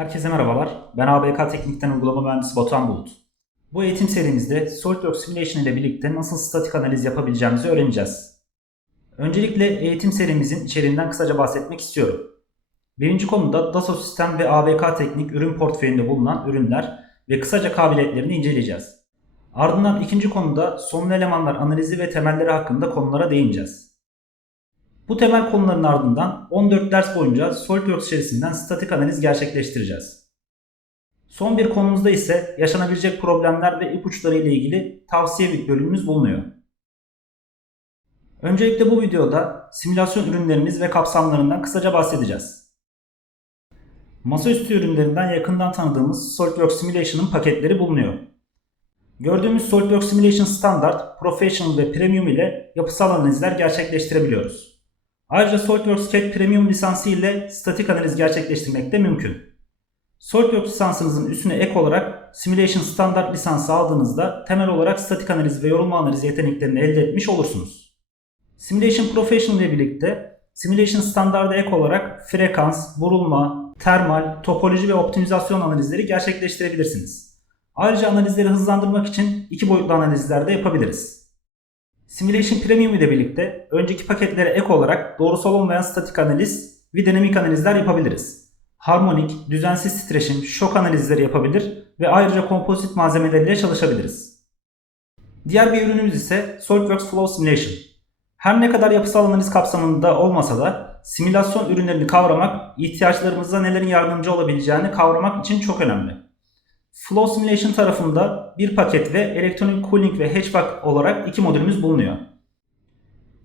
Herkese merhabalar. Ben ABK Teknik'ten uygulama mühendisi Batuhan Bulut. Bu eğitim serimizde SolidWorks Simulation ile birlikte nasıl statik analiz yapabileceğimizi öğreneceğiz. Öncelikle eğitim serimizin içeriğinden kısaca bahsetmek istiyorum. Birinci konuda DASO sistem ve ABK Teknik ürün portföyünde bulunan ürünler ve kısaca kabiliyetlerini inceleyeceğiz. Ardından ikinci konuda sonlu elemanlar analizi ve temelleri hakkında konulara değineceğiz. Bu temel konuların ardından 14 ders boyunca SolidWorks içerisinden statik analiz gerçekleştireceğiz. Son bir konumuzda ise yaşanabilecek problemler ve ipuçları ile ilgili tavsiye bölümümüz bulunuyor. Öncelikle bu videoda simülasyon ürünlerimiz ve kapsamlarından kısaca bahsedeceğiz. Masaüstü ürünlerinden yakından tanıdığımız SolidWorks Simulation'ın paketleri bulunuyor. Gördüğümüz SolidWorks Simulation Standard, Professional ve Premium ile yapısal analizler gerçekleştirebiliyoruz. Ayrıca SolidWorks CAD Premium lisansı ile statik analiz gerçekleştirmek de mümkün. SolidWorks lisansınızın üstüne ek olarak Simulation Standard lisansı aldığınızda temel olarak statik analiz ve yorulma analizi yeteneklerini elde etmiş olursunuz. Simulation Professional ile birlikte Simulation Standard'a ek olarak frekans, vurulma, termal, topoloji ve optimizasyon analizleri gerçekleştirebilirsiniz. Ayrıca analizleri hızlandırmak için iki boyutlu analizler de yapabiliriz. Simulation Premium ile birlikte önceki paketlere ek olarak doğrusal olmayan statik analiz ve dinamik analizler yapabiliriz. Harmonik, düzensiz titreşim, şok analizleri yapabilir ve ayrıca kompozit malzemeleriyle çalışabiliriz. Diğer bir ürünümüz ise SolidWorks Flow Simulation. Her ne kadar yapısal analiz kapsamında olmasa da simülasyon ürünlerini kavramak, ihtiyaçlarımıza nelerin yardımcı olabileceğini kavramak için çok önemli. Flow Simulation tarafında bir paket ve Electronic Cooling ve Hatchback olarak iki modülümüz bulunuyor.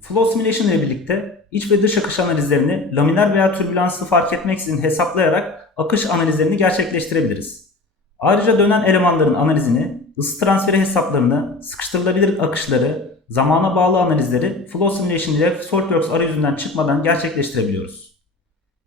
Flow Simulation ile birlikte iç ve dış akış analizlerini laminer veya türbülanslı fark etmeksizin hesaplayarak akış analizlerini gerçekleştirebiliriz. Ayrıca dönen elemanların analizini, ısı transferi hesaplarını, sıkıştırılabilir akışları, zamana bağlı analizleri Flow Simulation ile SolidWorks arayüzünden çıkmadan gerçekleştirebiliyoruz.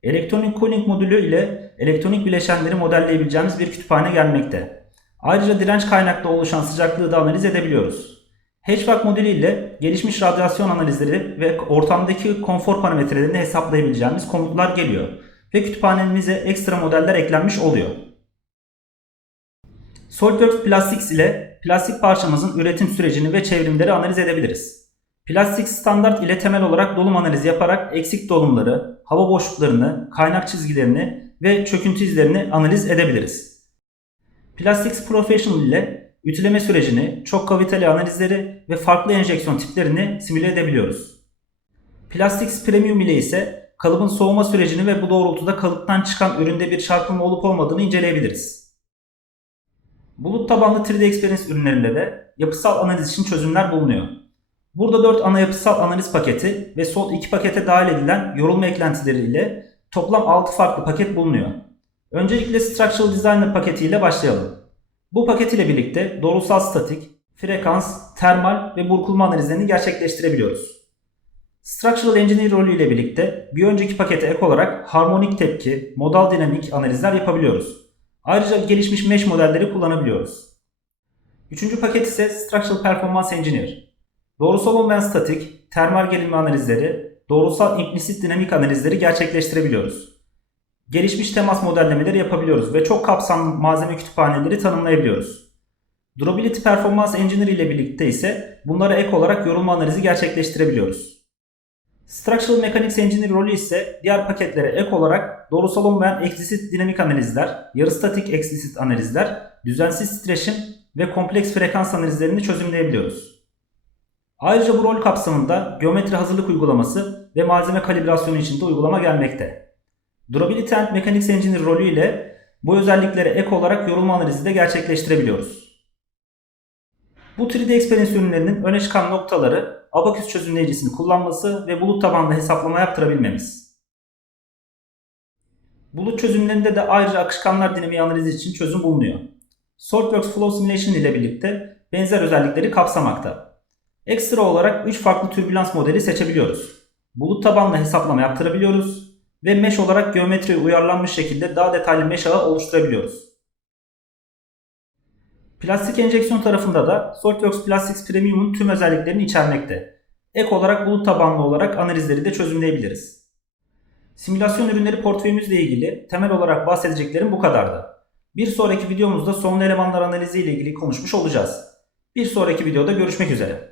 Elektronik Cooling modülü ile elektronik bileşenleri modelleyebileceğimiz bir kütüphane gelmekte. Ayrıca direnç kaynaklı oluşan sıcaklığı da analiz edebiliyoruz. HVAC modülü ile gelişmiş radyasyon analizleri ve ortamdaki konfor parametrelerini hesaplayabileceğimiz komutlar geliyor ve kütüphanemize ekstra modeller eklenmiş oluyor. SolidWorks Plastics ile plastik parçamızın üretim sürecini ve çevrimleri analiz edebiliriz. Plastik standart ile temel olarak dolum analizi yaparak eksik dolumları, hava boşluklarını, kaynak çizgilerini ve çöküntü izlerini analiz edebiliriz. Plastics Professional ile ütüleme sürecini, çok kaviteli analizleri ve farklı enjeksiyon tiplerini simüle edebiliyoruz. Plastics Premium ile ise kalıbın soğuma sürecini ve bu doğrultuda kalıptan çıkan üründe bir çarpılma olup olmadığını inceleyebiliriz. Bulut tabanlı 3D Experience ürünlerinde de yapısal analiz için çözümler bulunuyor. Burada 4 ana yapısal analiz paketi ve son 2 pakete dahil edilen yorulma eklentileri ile toplam 6 farklı paket bulunuyor. Öncelikle Structural Designer paketiyle başlayalım. Bu paket ile birlikte doğrusal statik, frekans, termal ve burkulma analizlerini gerçekleştirebiliyoruz. Structural Engineer rolü ile birlikte bir önceki pakete ek olarak harmonik tepki, modal dinamik analizler yapabiliyoruz. Ayrıca gelişmiş mesh modelleri kullanabiliyoruz. Üçüncü paket ise Structural Performance Engineer. Doğrusal olmayan statik, termal gerilme analizleri, doğrusal implisit dinamik analizleri gerçekleştirebiliyoruz. Gelişmiş temas modellemeleri yapabiliyoruz ve çok kapsamlı malzeme kütüphaneleri tanımlayabiliyoruz. Durability Performance Engineer ile birlikte ise bunlara ek olarak yorulma analizi gerçekleştirebiliyoruz. Structural Mechanics Engineer rolü ise diğer paketlere ek olarak doğrusal olmayan explicit dinamik analizler, yarı statik explicit analizler, düzensiz titreşim ve kompleks frekans analizlerini çözümleyebiliyoruz. Ayrıca bu rol kapsamında geometri hazırlık uygulaması ve malzeme kalibrasyonu için de uygulama gelmekte. Durability and Mechanics Engineer rolü ile bu özelliklere ek olarak yorulma analizi de gerçekleştirebiliyoruz. Bu 3D Experience ürünlerinin öne çıkan noktaları Abacus çözümleyicisini kullanması ve bulut tabanlı hesaplama yaptırabilmemiz. Bulut çözümlerinde de ayrıca akışkanlar dinamiği analizi için çözüm bulunuyor. SolidWorks Flow Simulation ile birlikte benzer özellikleri kapsamakta. Ekstra olarak 3 farklı türbülans modeli seçebiliyoruz. Bulut tabanlı hesaplama yaptırabiliyoruz ve mesh olarak geometriye uyarlanmış şekilde daha detaylı mesh ağı oluşturabiliyoruz. Plastik enjeksiyon tarafında da SolidWorks Plastics Premium'un tüm özelliklerini içermekte. Ek olarak bulut tabanlı olarak analizleri de çözümleyebiliriz. Simülasyon ürünleri portföyümüzle ilgili temel olarak bahsedeceklerim bu kadardı. Bir sonraki videomuzda sonlu elemanlar analizi ile ilgili konuşmuş olacağız. Bir sonraki videoda görüşmek üzere.